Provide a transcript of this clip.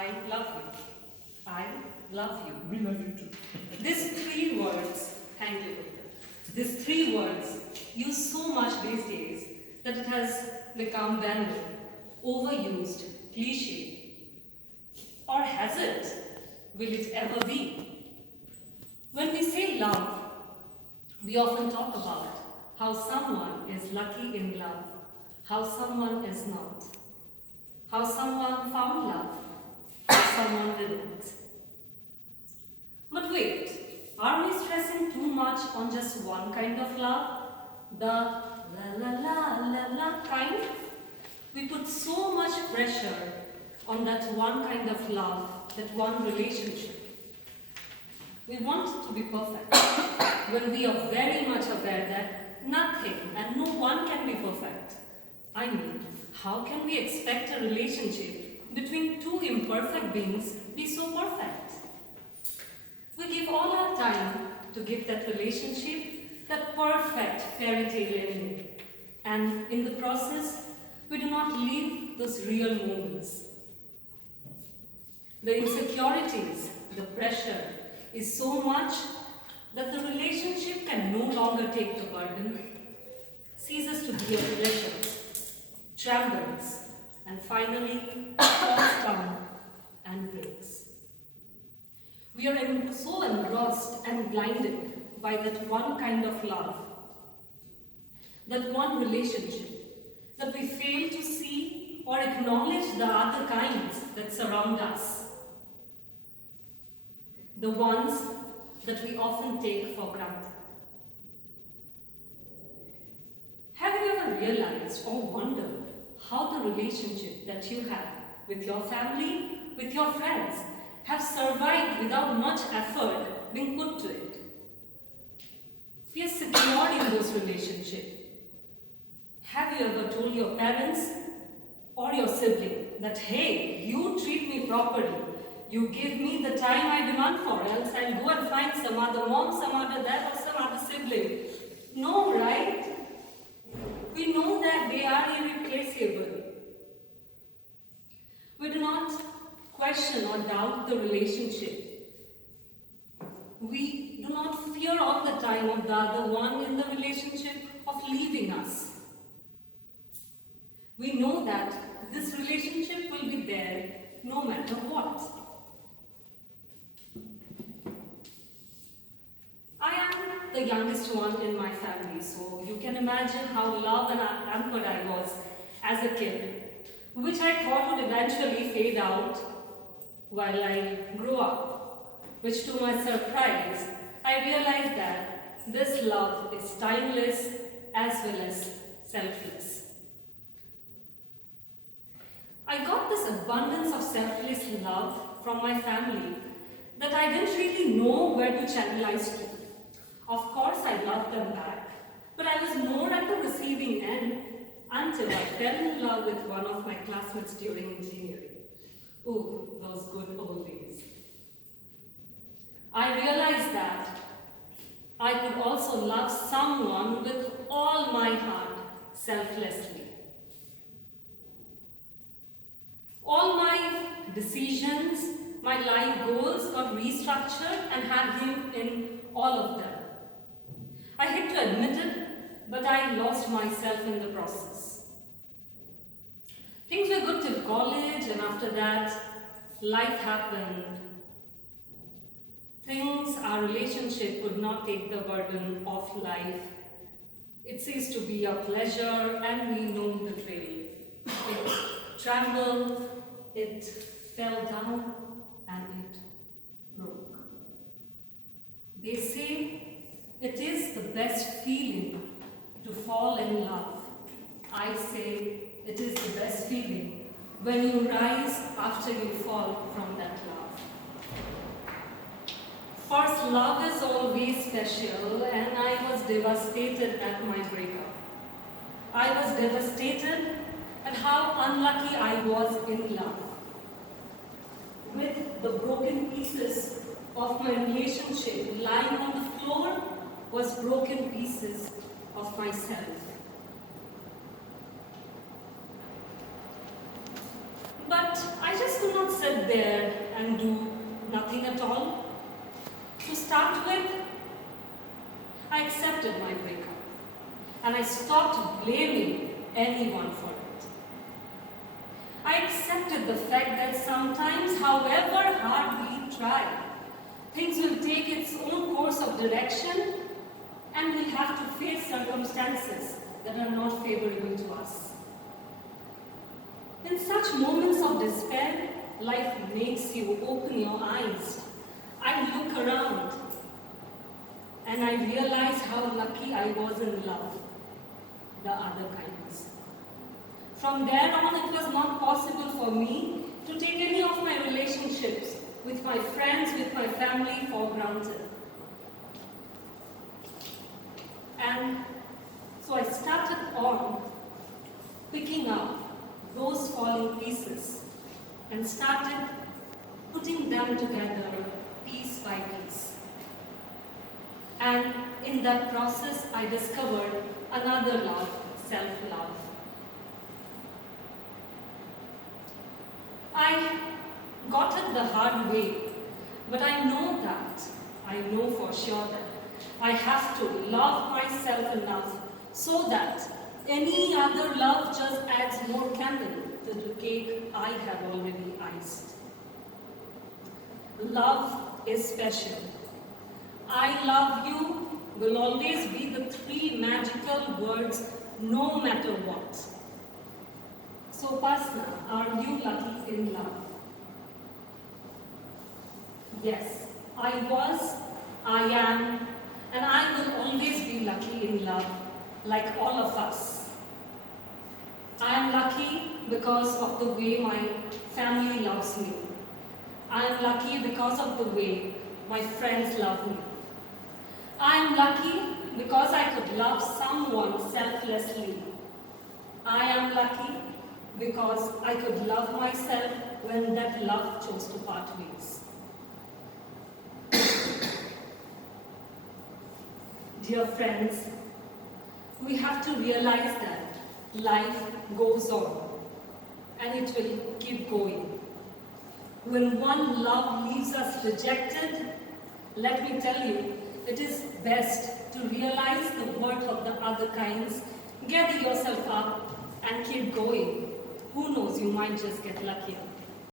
I love you. I love you. We love you too. These three words, thank you, Doctor. These three words used so much these days that it has become banal, overused, cliche. Or has it? Will it ever be? When we say love, we often talk about how someone is lucky in love, how someone is not, how someone found love, how someone didn't. But wait, are we stressing too much on just one kind of love? The la la la la la kind? We put so much pressure on that one kind of love, that one relationship. We want it to be perfect when we are very much aware that nothing and no one can be perfect. I mean, how can we expect a relationship between two imperfect beings be so perfect? We give all our time to give that relationship that perfect fairy tale ending. And in the process, we do not live those real moments. The insecurities, the pressure is so much that the relationship can no longer take the burden, ceases to be a pleasure, trembles, and finally falls down and breaks. We are so engrossed and blinded by that one kind of love, that one relationship, that we fail to see or acknowledge the other kinds that surround us. The ones that we often take for granted. Have you ever realized or wondered how the relationship that you have with your family, with your friends, have survived without much effort being put to it? We are secured in those relationships. Have you ever told your parents or your sibling that, hey, you treat me properly, you give me the time I demand for, else I'll go and find some other mom, some other dad, or some other sibling? No, right? We know that they are irreplaceable. We do not question or doubt the relationship. We do not fear all the time of the other one in the relationship of leaving us. We know that this relationship will be there no matter what. I am the youngest one in my family, so you can imagine how loved and pampered I was as a kid, which I thought would eventually fade out while I grew up, which to my surprise, I realized that this love is timeless as well as selfless. I got this abundance of selfless love from my family that I didn't really know where to channelize to. Of course, I loved them back, but I was more at the receiving end until I fell in love with one of my classmates during engineering. Ooh, those good old days. I realized that I could also love someone with all my heart, selflessly. All my decisions, my life goals got restructured and had him in all of them. I hate to admit it, but I lost myself in the process. Things were good till college, and after that, life happened. Our relationship could not take the burden of life. It ceased to be a pleasure, and we know the drill. It trembled, it fell down, and it broke. They say it is the best feeling to fall in love. I say it is the best feeling when you rise after you fall from that love. First, love is always special, and I was devastated at my breakup. I was devastated at how unlucky I was in love. With the broken pieces of my relationship lying on the floor was broken pieces of myself. But I just could not sit there accepted my breakup. And I stopped blaming anyone for it. I accepted the fact that sometimes, however hard we try, things will take its own course of direction and we'll have to face circumstances that are not favorable to us. In such moments of despair, life makes you open your eyes. I look around and I realize how lucky I was in love, the other kinds. From there on, it was not possible for me to take any of my relationships with my friends, with my family for granted. And so I started on picking up those falling pieces and started putting them together piece by piece. And in that process, I discovered another love, self-love. I got it the hard way, but I know for sure that I have to love myself enough so that any other love just adds more candle to the cake I have already iced. Love is special. I love you will always be the three magical words no matter what. So Upasana, are you lucky in love? Yes, I was, I am, and I will always be lucky in love, like all of us. I am lucky because of the way my family loves me. I am lucky because of the way my friends love me. I am lucky because I could love someone selflessly. I am lucky because I could love myself when that love chose to part ways. Dear friends, we have to realize that life goes on and it will keep going. When one love leaves us rejected, let me tell you, it is best to realize the worth of the other kinds, gather yourself up and keep going. Who knows, you might just get luckier.